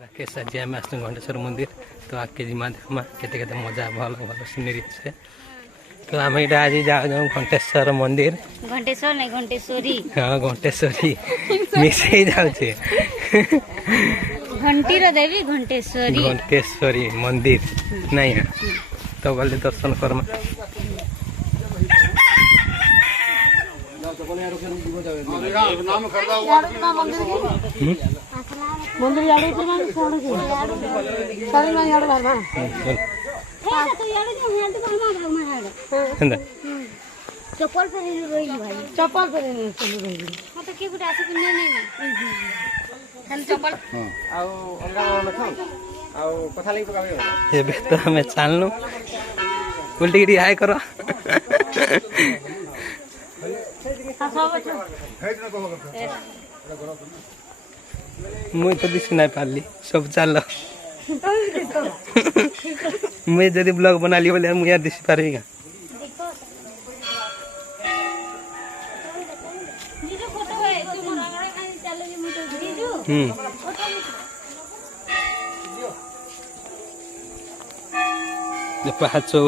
राकेश आज आम आस घंटेश्वर मंदिर तो आके जिमा देखमा केते केते मजा भल भल सीनरी আছে तो आम এটা आज जाओ जाओ घंटेश्वर मंदिर घंटेश्वर नहीं घंटेश्वरी हाँ घंटेश्वरी मिक्स हो जाउछे घंटी रो देवी घंटेश्वरी घंटेश्वरी मंदिर नहीं है तो गले दर्शन करमा मंदिर याडू तो ना छोड़ के सारे ना याडू भरमा है तो याडू जो है तो भरमा भरमा है हंदा चप्पल पे रही भाई चप्पल पे रही हां तो के गुटा आसे नहीं नहीं खाली चप्पल आउ अलगा नथो आउ कथा लई पकाबे ए बे तो हमें चालनु उल्टी गिरी हाय करो मुझे तो दिस नहीं पाली सब चल मुझे जब ब्लॉग बना लियो बोले मुझे दिस पारेगा पाँचो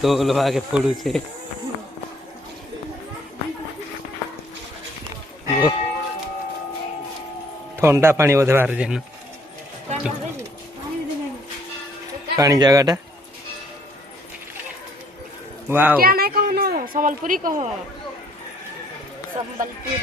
तो लोहा के फोड़ू छे ठंडा पानी बोधे बाहर जेन पानी जगह वाओ क्या नहीं कहो ना संबलपुरी कहो संबलपुरी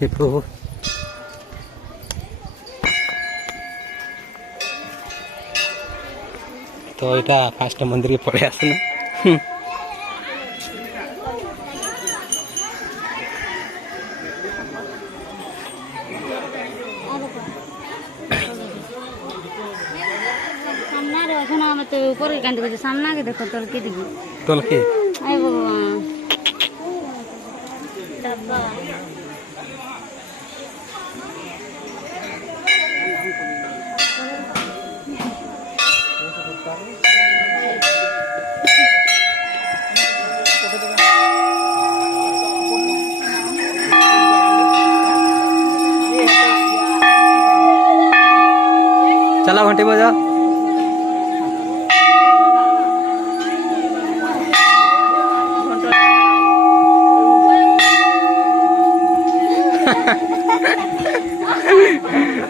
हे प्रभु तो यहाँ फास्ट मंदिर के पड़े आसना सामना रे अखना मत ऊपर के कांड के सामना के देखो तोल के दिखी तोल के आय भगवान डब्बा चला घंटे बजा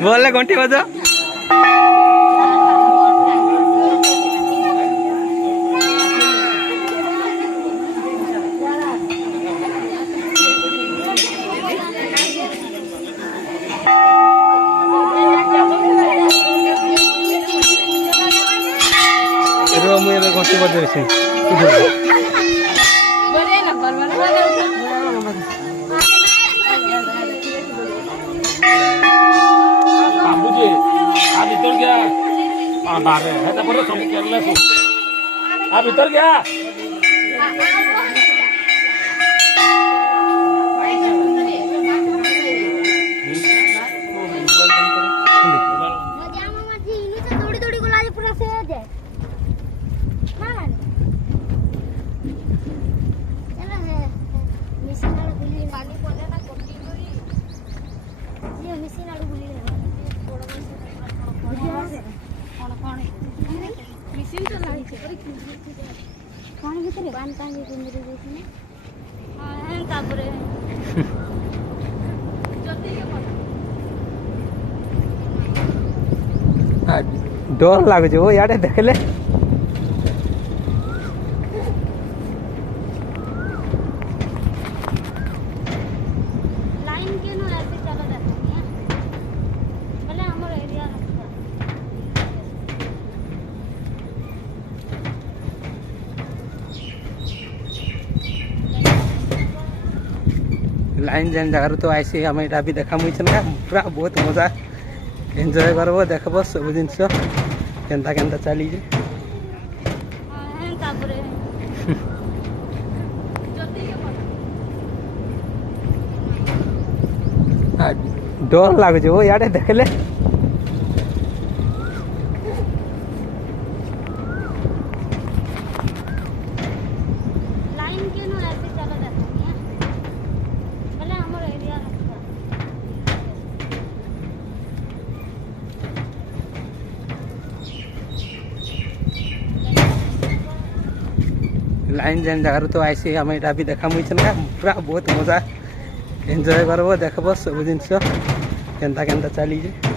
बोले घंटे बजा मुझे घंटे बजे भीतर गया बाहर है तो सब केयरलेस आ भीतर गया डर लगुच वो यार देखले लाइन के नो ऐसे चला जाता है भले हमर एरिया लाइन जेन जगह तो ऐसे आम यहाँ भी देखा मुझे ना पूरा बहुत मजा एंजॉय करब देखब सब जिनस केन्ता केन्ता चली डर लगुच वो इे देखले लाइन के नो ऐसे चला जाता है भले हमर एरिया लाइन जेन जगार तो आईसी आम यहाँ भी देखा मुझे ना पूरा बहुत मजा एंजॉय करब देखब सब जिन केन्ता केन्ता चलीजे